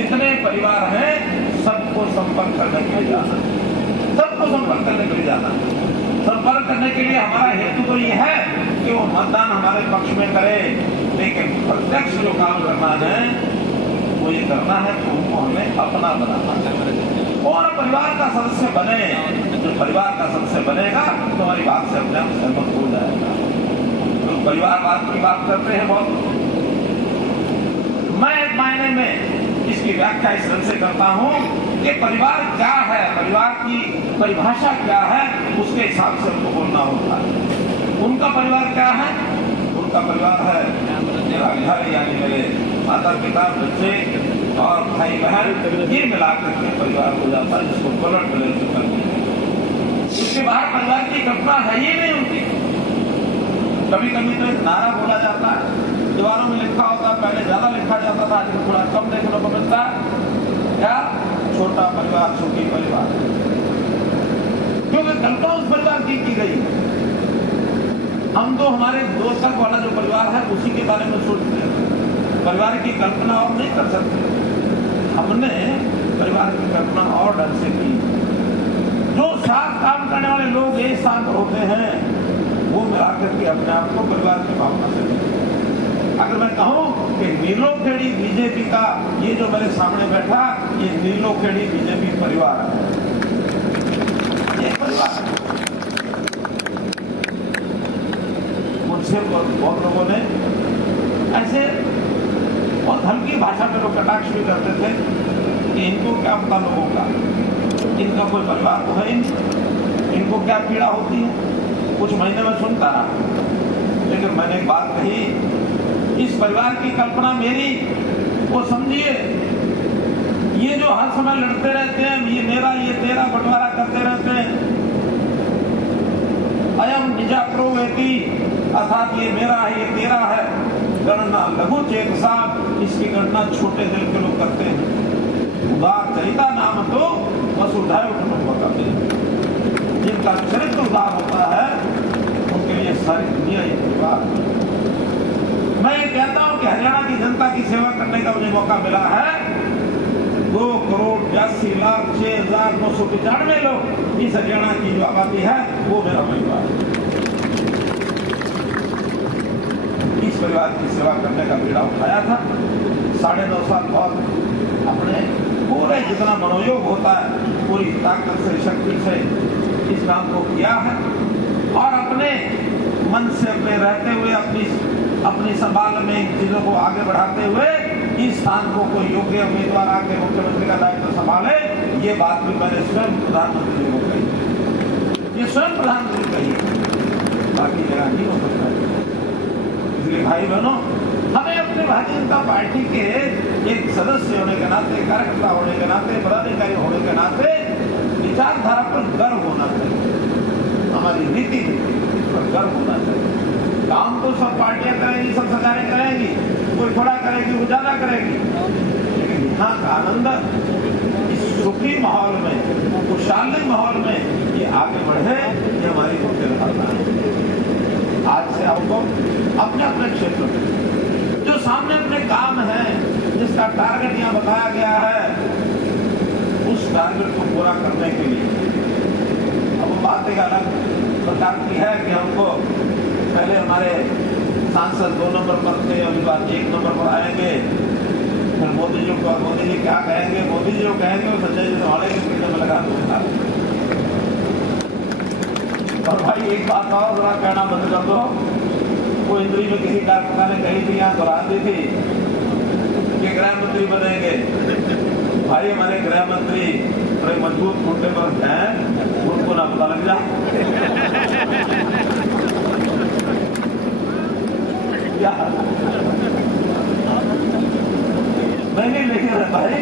जितने परिवार हैं सबको संपर्क करने के लिए जाना, सबको संपर्क करने के लिए जाना। संपर्क करने के लिए हमारा हेतु तो ये है कि वो मतदान हमारे पक्ष में करे, लेकिन प्रत्यक्ष जो काम करना है वो ये करना है कि उनको हमें अपना बनाना है और परिवार का सदस्य बने। जो परिवार का सदस्य बनेगा तो हमारी बात से अपने आप सहमत हो जाएगा। तो परिवारवाद की बात करते हैं बहुत, मैं एक मायने में इसकी व्याख्या इस ढंग से करता हूं कि परिवार क्या है, परिवार की परिभाषा क्या है, उसके हिसाब से उनको बोलना होता है। उनका परिवार क्या है? उनका परिवार है मेरा घर, यानी मेरे माता पिता, बच्चे और भाई बहन, ये मिलाकर के परिवार हो जाता है, जिसको ब्लड रिलेशन करते हैं। उसके बाहर परिवार की कल्पना है ही नहीं उनकी। कभी कभी तो एक नारा बोला जाता है, दीवारों में लिखा होता, पहले ज्यादा लिखा जाता था, आजकल थोड़ा कम देखने को मिलता है, क्या छोटा परिवार सुखी परिवार, क्योंकि कल्पना उस परिवार की गई। हम तो हमारे दो तक वाला जो परिवार है उसी के बारे में सोचते हैं, परिवार की कल्पना और नहीं कर सकते। हमने परिवार की कल्पना और ढंग से की। जो साथ काम करने वाले लोग एक साथ होते हैं वो मिलाकर के अपने आप को परिवार की भावना से देते हैं। अगर मैं कहूं कि नीलोखेड़ी बीजेपी का ये जो मेरे सामने बैठा, ये नीलोखेड़ी बीजेपी परिवार है, ये परिवार है। मुझसे बहुत लोगों ने ऐसे बहुत हल्की भाषा में लोग कटाक्ष भी करते थे कि इनको क्या पता लोगों का, इनका कोई परिवार तो है नहीं, इनको क्या पीड़ा होती है। कुछ महीने में सुनता रहा, लेकिन मैंने एक बात कही, इस परिवार की कल्पना मेरी, वो समझिए, ये जो हर समय लड़ते रहते हैं, ये मेरा ये तेरा बंटवारा करते रहते हैं, अयम निजाक्रो वेति, अर्थात ये मेरा है ये तेरा है, गणना लघु चेत साहब, इसकी गणना छोटे दिल के लोग करते हैं। उदार चरिता नाम तो वसुधैव कुटुंबकम्, जिनका चरित्र उदार होता है उनके लिए सारी दुनिया ही परिवार। मैं ये कहता हूं कि हरियाणा की जनता की सेवा करने का मुझे मौका मिला है। 2,82,06,995 लोग इस हरियाणा की जो आबादी है वो मेरा परिवार है। इस परिवार की सेवा करने का बीड़ा उठाया था। 9.5 साल बाद अपने पूरे जितना मनोयोग होता है पूरी ताकत से, शक्ति से इस काम को किया है और अपने मन से अपने रहते हुए अपनी संभाल में चीजों को आगे बढ़ाते हुए इस स्थान को कोई योग्य उम्मीदवार आके मुख्यमंत्री का दायित्व संभाले, ये बात भी मैंने स्वयं प्रधानमंत्री जी को कही, ये स्वयं प्रधानमंत्री कही, बाकी जगह नहीं हो सकता। इसलिए भाई बहनों, हमें अपने भारतीय जनता पार्टी के एक सदस्य होने के नाते, कार्यकर्ता होने के नाते, पदाधिकारी होने के नाते विचारधारा पर गर्व होना चाहिए। हमारी नीति पर गर्व होना चाहिए। काम तो सब पार्टियां करेंगी, सब सरकारें करेंगी, कोई थोड़ा करेगी, वो ज्यादा करेगी, लेकिन यहाँ का आनंद इस सुखी माहौल में, खुशहाली माहौल में ये आगे बढ़े, ये हमारी मुख्य धारणा है। आज से आपको अपने अपने क्षेत्र में जो सामने अपने काम है, जिसका टारगेट यहाँ बताया गया है, उस टारगेट को पूरा करने के लिए अब बात एक अलग प्रकार की है कि हमको पहले हमारे सांसद 2 नंबर पर थे, अभी बात 1 नंबर पर आएंगे, फिर मोदी जी क्या कहेंगे, मोदी जी जो कहेंगे वो संजय जी वाले के पीछे में लगा दूंगा। और भाई एक बात और जरा कहना बंद कर दो, वो इंद्री में किसी कार्यकर्ता ने कही थी, यहाँ दोहरा दी थी कि गृह मंत्री बनेंगे। भाई हमारे गृह मंत्री बड़े मजबूत मुद्दे पर हैं, उनको ना पता लग जाए नहीं, लेकिन भाई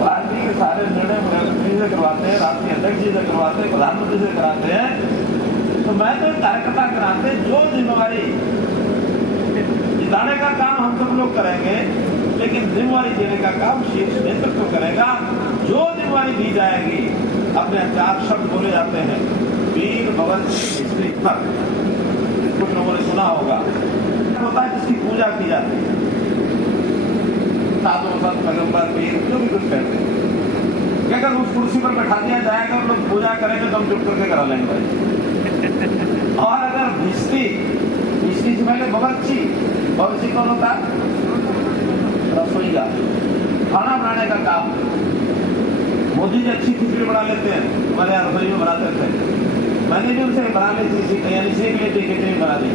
पार्टी के सारे निर्णय मुख्यमंत्री से करवाते हैं, राष्ट्रीय अध्यक्ष जी से करवाते हैं, प्रधानमंत्री से कराते हैं, तो मैं तो कार्यकर्ता कराते जो जिम्मेवारी जिताने का काम हम सब लोग करेंगे, लेकिन जिम्मेवारी देने का काम शीर्ष नेतृत्व करेगा। जो जिम्मेवारी दी जाएगी, अपने 4 शब्द बोले जाते हैं, वीर भगत सिंह पर, कुछ लोगों ने सुना होगा, होता है जिसकी पूजा की जाती है, साधु संत पैगंबर वीर जो भी कि अगर उस कुर्सी पर बैठा दिया जाएगा और लोग पूजा करेंगे तो हम चुप करके करा लेंगे भाई। और अगर भिस्ती से पहले बावर्ची कौन होता है? रसोई का खाना बनाने का काम। मोदी जी अच्छी खिचड़ी बना लेते हैं, हमारे यहाँ रसोई में बनाते थे, मैंने भी उनसे बना ली थी, यानी सीख ली थी, खिचड़ी बना ली।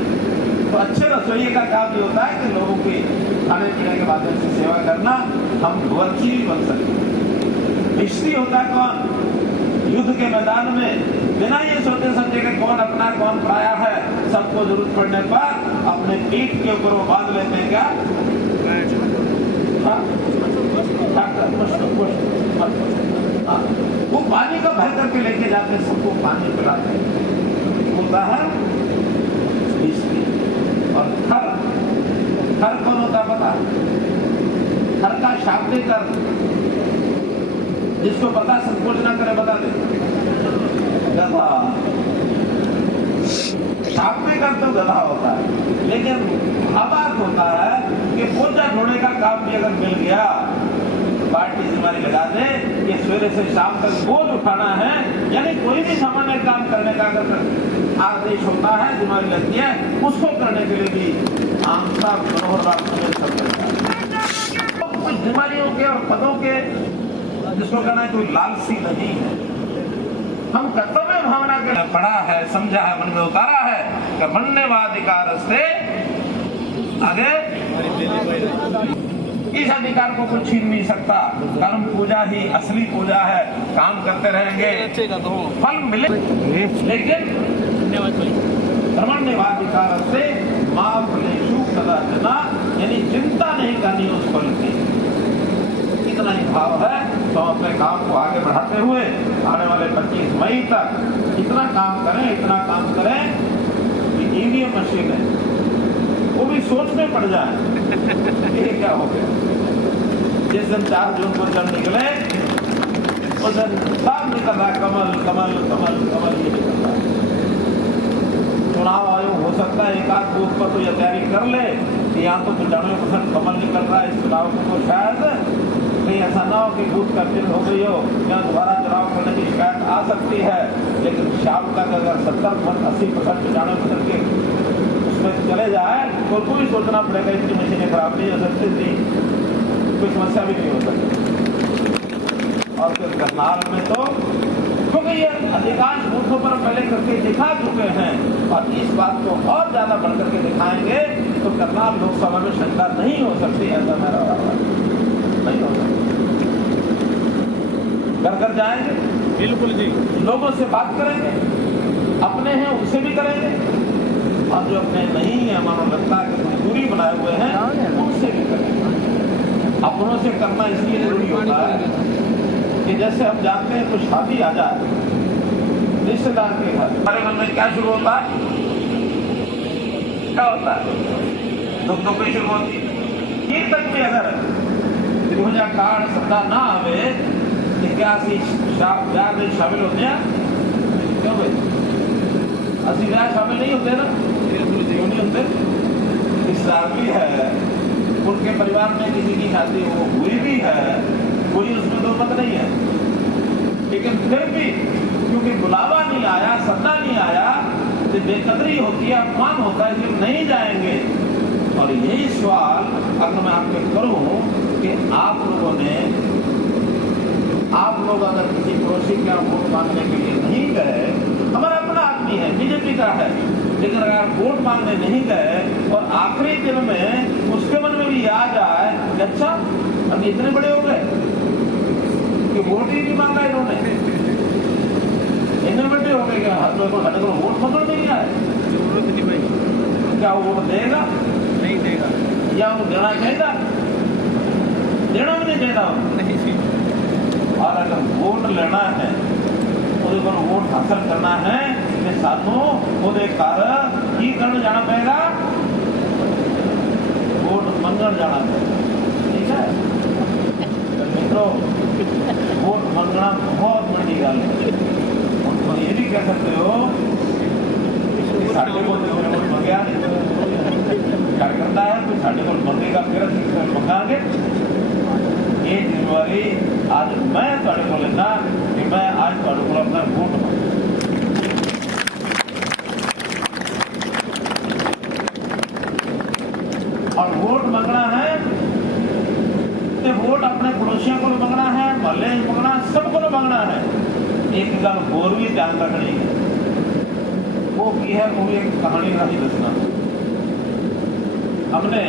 तो अच्छे रसोई का काम ये होता है कि लोगों की खाने पीने के माध्यम से सेवा करना। हम बावर्ची भी बन सकते। भिस्ती होता है कौन? युद्ध के मैदान में बिना ये सोचे समझे कि कौन अपना कौन पराया है, सबको जरूरत पड़ने पर अपने पीठ के ऊपर वो बांध लेते हैं। क्या वो पानी का भर करके लेके जाते, सबको पानी पिलाते होता है भिस्ती। और थर कौन होता पता? थर का शाब्दिक अर्थ जिसको पता संकोच ना करे बता दे। गधा। शाब्दिक अर्थ तो गधा होता है, लेकिन भावार्थ होता है कि बोझा ढोने का काम भी अगर मिल गया, पार्टी जिम्मेदारी लगा दे कि सवेरे से शाम तक बोझ उठाना है, यानी कोई भी सामान्य काम करने का अगर आदेश होता है, जिम्मेदारी लगती है, उसको करने के लिए भी आमसा मनोहर लाल सब करता है। तो कुछ जिम्मेदारियों के और पदों के जिसको कहना है कोई लालसी नहीं है। हम कर्तव्य भावना के पढ़ा है, समझा है, मन में उतारा है कि बनने वादिकार से आगे इस अधिकार को कोई छीन नहीं सकता। कर्म पूजा ही असली पूजा है, काम करते रहेंगे फल मिले, लेकिन ब्रह्मण्यवाधिकार से मां फलेषु कदाचन, यानी चिंता नहीं करनी उस फल की। इतना ही भाव है तो अपने काम को आगे बढ़ाते हुए आने वाले 25 मई तक इतना काम करें कि ईवीएम मशीन है वो भी सोच में पड़ जाए ये क्या हो गया। जिस दिन 4 जून को जब निकले उस दिन सब निकल रहा है कमल कमल कमल कमल, ये निकल रहा है। चुनाव आयोग हो सकता है एक आध बूथ पर तो यह तैयारी कर ले कि यहाँ तो 95% कमल निकल रहा है इस चुनाव को, तो शायद कहीं ऐसा ना हो कि बूथ कैप्चर हो गई हो या दोबारा चुनाव करने की शिकायत आ सकती है। लेकिन शाम तक अगर 70% 80% 95% के उसमें चले जाए तो कोई सोचना पड़ेगा इतनी मशीनें खराब नहीं हो सकती थी, कोई समस्या भी नहीं हो सकती। और फिर करनाल में तो क्योंकि ये अधिकांश बूथों पर पहले करके दिखा चुके हैं और इस बात को और ज्यादा बढ़ करके दिखाएंगे तो करनाल लोकसभा में शंका नहीं हो सकती, ऐसा मेरा नहीं हो सकता। घर घर जाएंगे, बिल्कुल जी, लोगों से बात करेंगे, अपने हैं उनसे भी करेंगे और जो अपने नहीं है मानो लगता है कि दूरी बनाए हुए हैं उनसे भी करेंगे। अपनों से करना इसलिए जरूरी होता है कि जैसे हम जानते हैं तो शादी आ जाए रिश्तेदार के घर, हमारे मन में क्या शुरू होता है? क्या होता है? दुख की शुरू होती है। ये तक भी अगर पूजा कार्ड सदा ना आवे क्या ब्याह में शामिल होते हैं? क्यों भाई असि ब्याह शामिल नहीं होते ना, क्यों नहीं होते? रिश्तेदार भी है, उनके परिवार में किसी की शादी हो हुई भी है, कोई उसमें दो मत नहीं है, लेकिन फिर भी क्योंकि बुलावा नहीं आया, सत्ता नहीं आया, तो बेकदरी होती है, अपमान होता है, इसलिए नहीं जाएंगे। और यही सवाल अगर मैं आपके करूं कि आप लोग अगर किसी पड़ोसी का वोट मांगने के लिए नहीं गए, हमारा अपना आदमी है, बीजेपी का है, लेकिन अगर वोट मांगने नहीं गए और आखिरी दिन में उसके मन में भी आ जाए कि अच्छा हम इतने बड़े हो गए कि वोट ही नहीं मांगा इन्होंने, इतने बड़े हो गए कि हर लोगों को वोट पकड़ नहीं आए, क्या वो वोट देगा? नहीं देगा। या वो देना चाहेगा? देना भी नहीं देना नहीं। और अगर वोट लेना है, वोट हासिल करना है तो सानू ਉਹਦੇ ਘਰ ਕੀ ਕਰਨ जाना पड़ेगा? वोट मंगण जाना पड़ेगा। ठीक है मित्रों, वोट मंगना बहुत बड़ी गल है। तुम ये भी कह सकते हो साढ़े को वोट मंगया क्या करता है, तो साढ़े को मंगेगा फिर मंगांगे। ये जिम्मेवारी ਅੱਜ ਮੈਂ ਤੁਹਾਡੇ ਕੋਲ ਲੈਂਦਾ ਕਿ ਮੈਂ ਅੱਜ ਤੁਹਾਡੇ ਕੋਲ ਆਪਣਾ ਵੋਟ ਮੰਗਦਾ। और वोट मंगना है तो वोट अपने पड़ोसियों को मंगना है, मोहल्ले मंगना, सबको मंगना है। एक गल होर भी ध्यान रखनी है, वो की है, वो एक कहानी राही दसना। हमने